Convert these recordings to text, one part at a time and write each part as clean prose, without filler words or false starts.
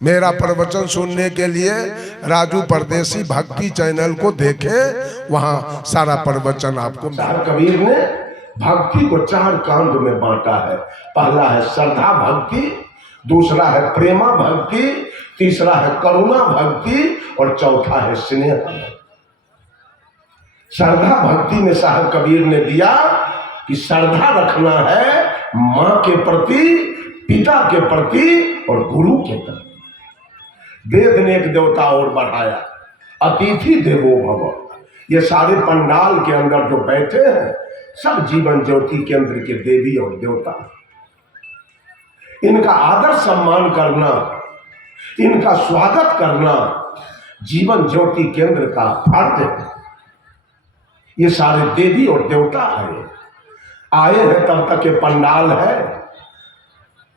मेरा प्रवचन सुनने के लिए राजू परदेसी भक्ति चैनल को देखे, वहां सारा प्रवचन आपको। कबीर ने भक्ति को 4 कांड में बांटा है। पहला है श्रद्धा भक्ति, दूसरा है प्रेमा भक्ति, तीसरा है करुणा भक्ति और चौथा है स्नेह भक्ति। श्रद्धा भक्ति में साहब कबीर ने दिया कि श्रद्धा रखना है मां के प्रति, पिता के प्रति और गुरु के प्रति। वेद ने एक देवता और बढ़ाया, अतिथि देवो भव। ये सारे पंडाल के अंदर जो बैठे हैं सब जीवन ज्योति केंद्र के देवी और देवता। इनका आदर सम्मान करना, इनका स्वागत करना जीवन ज्योति केंद्र का फर्ज है। ये सारे देवी और देवता आए हैं, तब तक ये पंडाल है।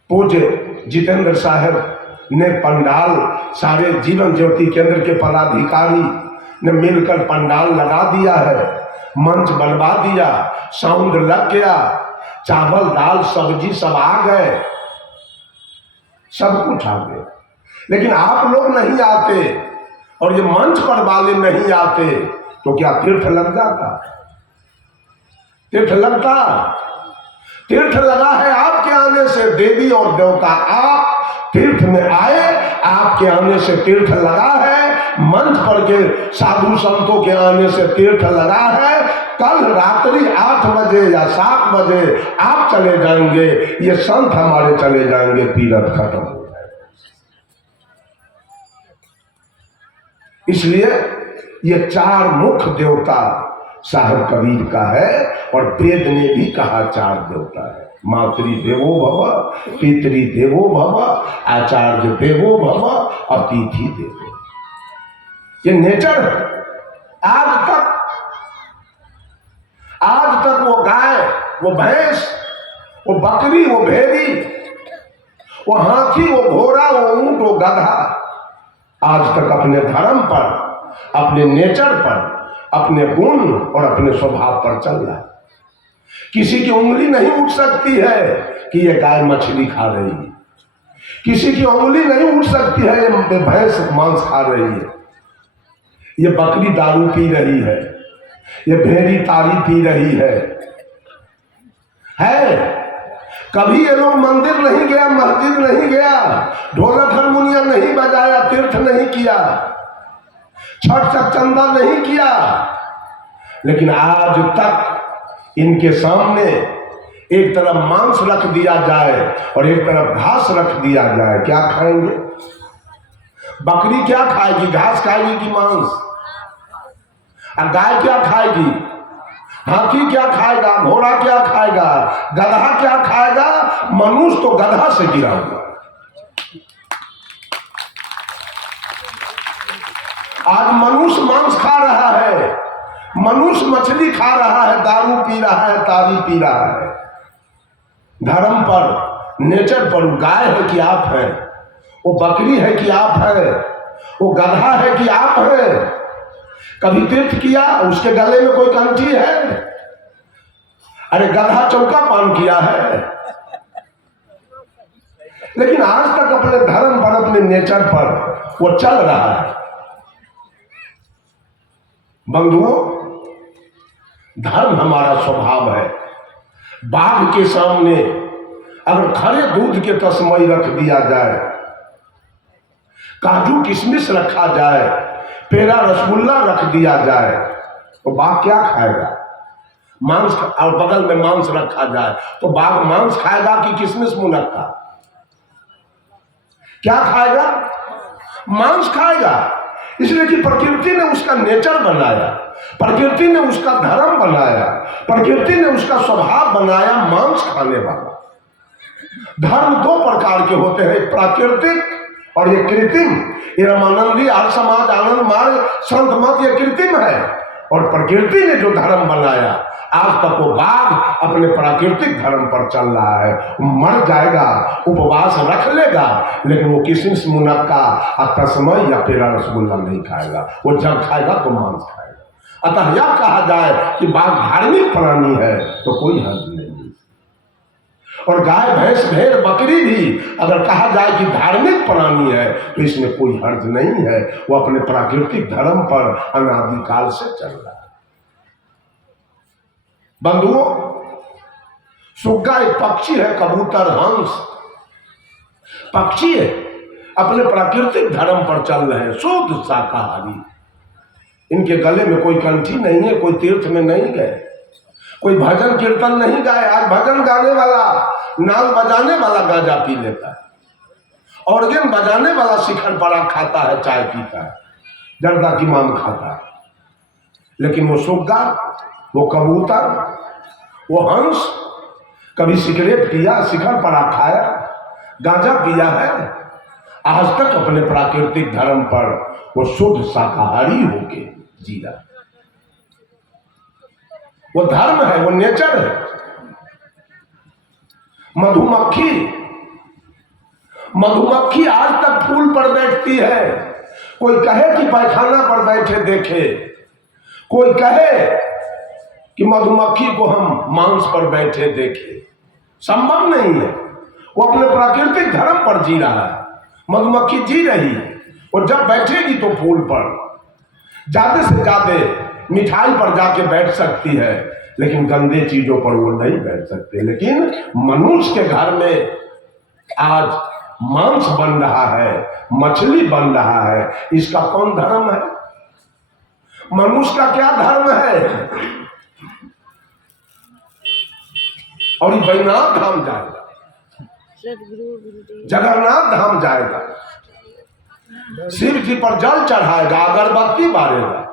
पूज्य जितेंद्र साहब ने पंडाल, सारे जीवन ज्योति केंद्र के पदाधिकारी ने मिलकर पंडाल लगा दिया है, मंच बनवा दिया, साउंड लग गया, चावल दाल सब्जी सब आ गए, सब कुछ आ गए। लेकिन आप लोग नहीं आते और ये मंच पर वाले नहीं आते तो क्या तीर्थ लग जाता? तीर्थ लगता? तीर्थ लगा है आपके आने से। देवी और देवता आप तीर्थ में आए, आपके आने से तीर्थ लगा है। मंच पर के साधु संतों के आने से तीर्थ लगा है। कल रात्रि 8 बजे या 7 बजे आप चले जाएंगे, ये संत हमारे चले जाएंगे, तीर्थ खत्म हो जाएगा। इसलिए ये 4 मुख्य देवता साहब कबीर का है और वेद ने भी कहा 4 देवता है। मातृ देवो भव, पितृ देवो भव, आचार्य देवो भव, अतिथि देवो। ये नेचर है। आज तक वो गाय, वो भैंस, वो बकरी, वो भेड़ी, वो हाथी, वो घोड़ा, वो ऊंट, वो गधा आज तक अपने धर्म पर, अपने नेचर पर, अपने गुण और अपने स्वभाव पर चल रहा है। किसी की उंगली नहीं उठ सकती है कि ये गाय मछली खा रही है, किसी की उंगली नहीं उठ सकती है ये भैंस मांस खा रही है, ये बकरी दारू पी रही है, ये भेड़ी तारी पी रही है। कभी ये लोग मंदिर नहीं गया, मस्जिद नहीं गया, ढोलक हारमोनियम नहीं बजाया, तीर्थ नहीं किया, छठ तक चंदा नहीं किया, लेकिन आज तक इनके सामने एक तरफ मांस रख दिया जाए और एक तरफ घास रख दिया जाए, क्या खाएंगे? बकरी क्या खाएगी? घास खाएगी कि मांस? और गाय क्या खाएगी? हाथी क्या खाएगा? घोड़ा क्या खाएगा? गधा क्या खाएगा? मनुष्य तो गधा से गिरा हुआ। आज मनुष्य मांस खा रहा है, मनुष्य मछली खा रहा है, दारू पी रहा है, तारी पी रहा है। धर्म पर, नेचर पर गाय है कि आप हैं, वो बकरी है कि आप हैं, वो गधा है कि आप हैं। कभी तीर्थ किया? उसके गले में कोई कंठी है? अरे गधा चौका पान किया है। लेकिन आज तक अपने धर्म पर, अपने नेचर पर वो चल रहा है। बंधुओं, धर्म हमारा स्वभाव है। बाघ के सामने अगर खरे दूध के तस्मई रख दिया जाए, काजू किशमिश रखा जाए, पेड़ा रसगुल्ला रख दिया जाए, तो बाघ क्या खाएगा? मांस। और बगल में मांस रखा जाए तो बाघ मांस खाएगा कि किशमिश मुनक्का? क्या खाएगा? मांस खाएगा। इसलिए कि प्रकृति ने उसका नेचर बनाया, प्रकृति ने उसका धर्म बनाया, प्रकृति ने उसका स्वभाव बनाया मांस खाने वाला। धर्म 2 प्रकार के होते हैं, प्राकृतिक और ये कृत्रिम। ये रामानंदी आर्य समाज आनंद मार्ग संत मत ये कृत्रिम है। और प्रकृति ने जो धर्म बनाया, आज तक वो बाघ अपने प्राकृतिक धर्म पर चल रहा है। मर जाएगा, उपवास रख लेगा, लेकिन वो किशमिश मुनक्का तस्मई या पेड़ा रसगुल्ला नहीं खाएगा। वो जब खाएगा तो मांस खाएगा। अतः यह कहा जाए कि बाघ धार्मिक प्राणी है तो कोई हर्ज नहीं। और गाय भैंस भेड़ बकरी भी अगर कहा जाए कि धार्मिक प्राणी है तो इसमें कोई हर्ज नहीं है, वो अपने प्राकृतिक धर्म पर अनादिकाल से चल रहा है। बंधुओं, सुग्गा एक पक्षी है, कबूतर हंस पक्षी है, अपने प्राकृतिक धर्म पर चल रहे हैं, शुद्ध शाकाहारी। इनके गले में कोई कंठी नहीं है, कोई तीर्थ में नहीं गए, कोई भजन कीर्तन नहीं गाए। आज भजन गाने वाला, नाल बजाने वाला गांजा पी लेता है, ऑर्गन बजाने वाला शिखर परा खाता है, चाय पीता है, जर्दा की माम खाता है, लेकिन वो सुग्गा, वो कबूतर, वो हंस कभी सिगरेट पिया, शिखर परा खाया, गांजा पिया है? आज तक अपने प्राकृतिक धर्म पर वो शुद्ध शाकाहारी होके जी रहा। वो धर्म है, वो नेचर है। मधुमक्खी आज तक फूल पर बैठती है। कोई कहे कि पैखाना पर बैठे देखे, कोई कहे कि मधुमक्खी को हम मांस पर बैठे देखे, संभव नहीं है। वो अपने प्राकृतिक धर्म पर जी रहा है, मधुमक्खी जी रही है। और जब बैठेगी तो फूल पर ज्यादा से ज्यादा मिठाई पर जाके बैठ सकती है, लेकिन गंदे चीजों पर वो नहीं बैठ सकते। लेकिन मनुष्य के घर में आज मांस बन रहा है, मछली बन रहा है, इसका कौन धर्म है? मनुष्य का क्या धर्म है? और ये बैजनाथ धाम जाएगा, जगन्नाथ धाम जाएगा, शिव जी पर जल चढ़ाएगा, अगरबत्ती बारेगा,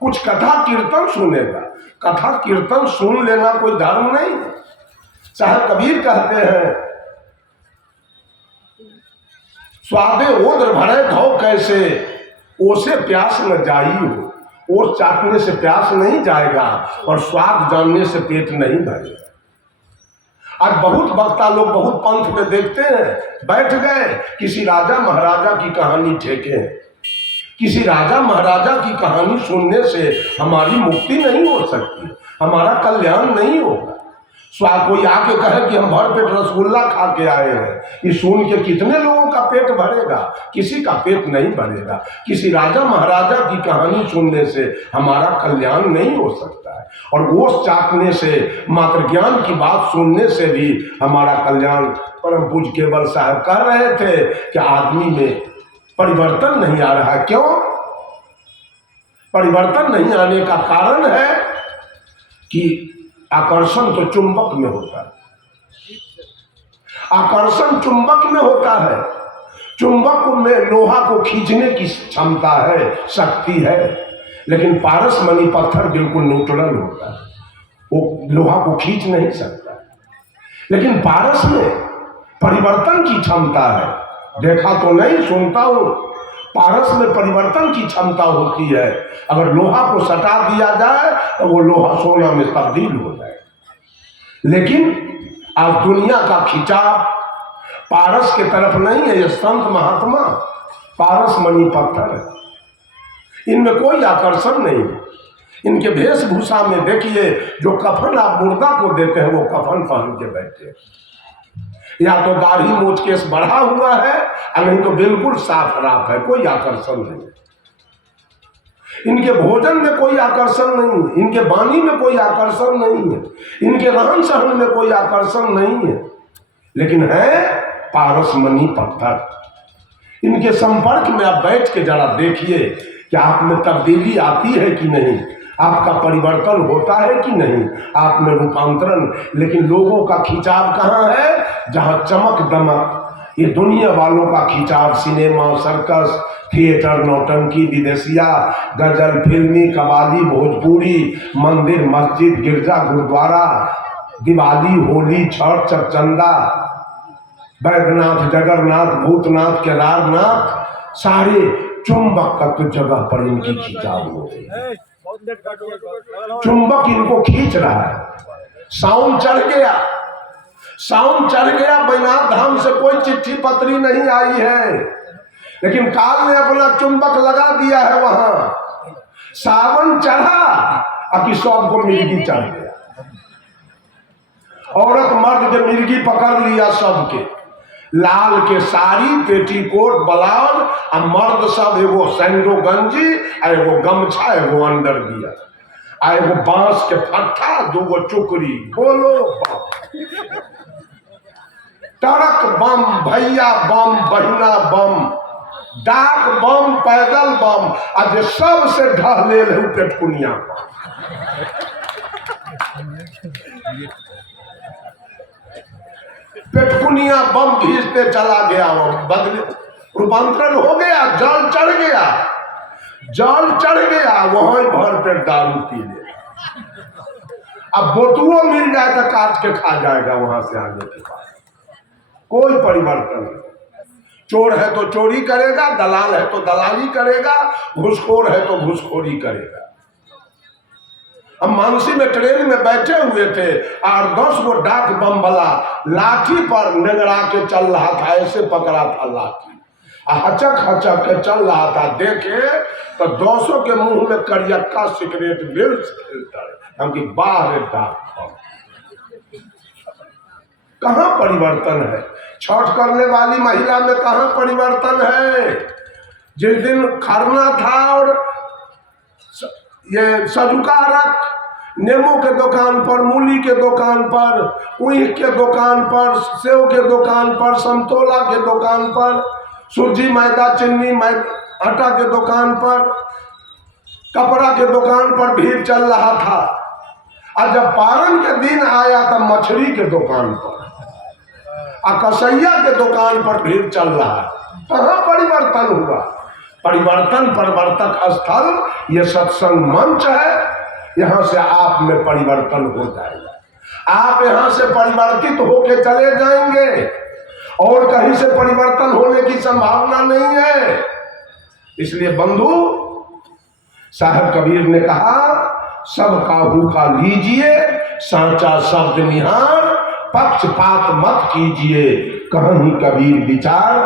कुछ कथा कीर्तन सुनेगा। कथा कीर्तन सुन लेना कोई धर्म नहीं है। साहब कबीर कहते हैं, स्वादे ओद्र भरे घाव कैसे, ओसे प्यास न जाई हो। ओस चाटने से प्यास नहीं जाएगा और स्वाद जानने से पेट नहीं भरेगा। आज बहुत वक्ता लोग बहुत पंथ में देखते हैं, बैठ गए, किसी राजा महाराजा की कहानी ठेके हैं। किसी राजा महाराजा की कहानी सुनने से हमारी मुक्ति नहीं हो सकती, हमारा कल्याण नहीं होगा। कोई आके कहे कि हम भर पेट रसगुल्ला खा के आए हैं, ये सुन के कितने लोगों का पेट भरेगा? किसी का पेट नहीं भरेगा। किसी राजा महाराजा की कहानी सुनने से हमारा कल्याण नहीं हो सकता है, और गोश्त चाटने से, मात्र ज्ञान की बात सुनने से भी हमारा कल्याण। परम पूज्य केवल साहब कह रहे थे कि आदमी में परिवर्तन नहीं आ रहा है। क्यों परिवर्तन नहीं आने का कारण है कि आकर्षण तो चुंबक में होता है, आकर्षण चुंबक में होता है। चुंबक में लोहा को खींचने की क्षमता है, शक्ति है, लेकिन पारस मणि पत्थर बिल्कुल न्यूट्रल होता है, वो लोहा को खींच नहीं सकता। लेकिन पारस में परिवर्तन की क्षमता है। देखा तो नहीं, सुनता हूं, पारस में परिवर्तन की क्षमता होती है। अगर लोहा को सटा दिया जाए तो वो लोहा सोना में तब्दील हो जाए। लेकिन आज दुनिया का खिंचाव पारस के तरफ नहीं है। ये संत महात्मा पारस मणि पत्थर है, इनमें कोई आकर्षण नहीं। इनके वेशभूषा में देखिए, जो कफन आप मुर्दा को देते हैं वो कफन पहन के बैठे, या तो दाढ़ी मूछ केस बढ़ा हुआ है और नहीं तो बिल्कुल साफ राफ है, कोई आकर्षण नहीं। इनके भोजन में कोई आकर्षण नहीं है, इनके वाणी में कोई आकर्षण नहीं है, इनके रहन सहन में कोई आकर्षण नहीं है, लेकिन है पारस मणि पत्थर। इनके संपर्क में आप बैठ के जरा देखिए कि आप में तब्दीली आती है कि नहीं, आपका परिवर्तन होता है कि नहीं, आप में रूपांतरण। लेकिन लोगों का खिंचाव कहाँ है? जहाँ चमक दमक, ये दुनिया वालों का खिंचाव सिनेमा, सर्कस, थिएटर, नौटंकी, विदेशिया, गजल, फिल्मी, कवाली, भोजपुरी, मंदिर, मस्जिद, गिरजा, गुरुद्वारा, दिवाली, होली, छठ, चकचंदा, बैद्यनाथ, जगन्नाथ, भूतनाथ, केदारनाथ, सारे चुंबक का तो जगह पर इनकी खिंचाव हो रही है। चुंबक इनको खींच रहा है। साउंड चढ़ गया, साउंड चढ़ गया। बैजनाथ धाम से कोई चिट्ठी पत्री नहीं आई है, लेकिन काल ने अपना चुंबक लगा दिया है वहां। सावन चढ़ा, अभी सबको मिर्गी चढ़ गया। औरत मर्द के मिर्गी पकड़ लिया सबके, लाल के साड़ी पेटीकोट ब्लाउज आ मर्द सब एगो सैंडो गंजी आ एगो गमछा एगो अंडर बिया आ एगो बांस के फट्ठा दूगो चुकरी। बोलो ट्रक बम, भैया बम, बहिना बम, डाक बम, पैदल बम आ जे सबसे ढहलेल है पेटकुनिया बम। पेटकुनिया बम घींचते चला गया, वो बदले रूपांतरण हो गया, जल चढ़ गया, जल चढ़ गया, वहां भर पेट दारू पी ले। अब बोतुओं मिल जाए तो काट के खा जाएगा वहां से आने के बाद। कोई परिवर्तन नहीं। चोर है तो चोरी करेगा, दलाल है तो दलाली करेगा, घूसखोर है तो घूसखोरी करेगा। हम मानसी में ट्रेन में बैठे हुए थे और 10 गो डाक बम वाला लाठी पर नंगरा के चल रहा था, ऐसे पकड़ा था लाठी, हचक हचक के चल रहा था। देखे तो 200 के मुंह में करियक्का सिगरेट खेलता है। हम की बाहर डाक बम। कहाँ परिवर्तन है? छठ करने वाली महिला में कहाँ परिवर्तन है? जिस दिन खरना था और ये सजुकारक नींबू के दुकान पर, मूली के दुकान पर, ऊख के दुकान पर, सेव के दुकान पर, संतोला के दुकान पर, सूजी मैदा चीनी आटा के दुकान पर, कपड़ा के दुकान पर भीड़ चल रहा था। और जब पारण के दिन आया तब मछली के दुकान पर और कसैया के दुकान पर भीड़ चल रहा है। कहाँ परिवर्तन हुआ? परिवर्तन प्रवर्तक स्थल ये सत्संग मंच है। यहाँ से आप में परिवर्तन हो जाएगा। आप यहाँ से परिवर्तित होके चले जाएंगे और कहीं से परिवर्तन होने की संभावना नहीं है। इसलिए बंधु, साहब कबीर ने कहा, सब काहू का लीजिए सांचा शब्द निहार, पक्षपात मत कीजिए, कहीं कबीर विचार।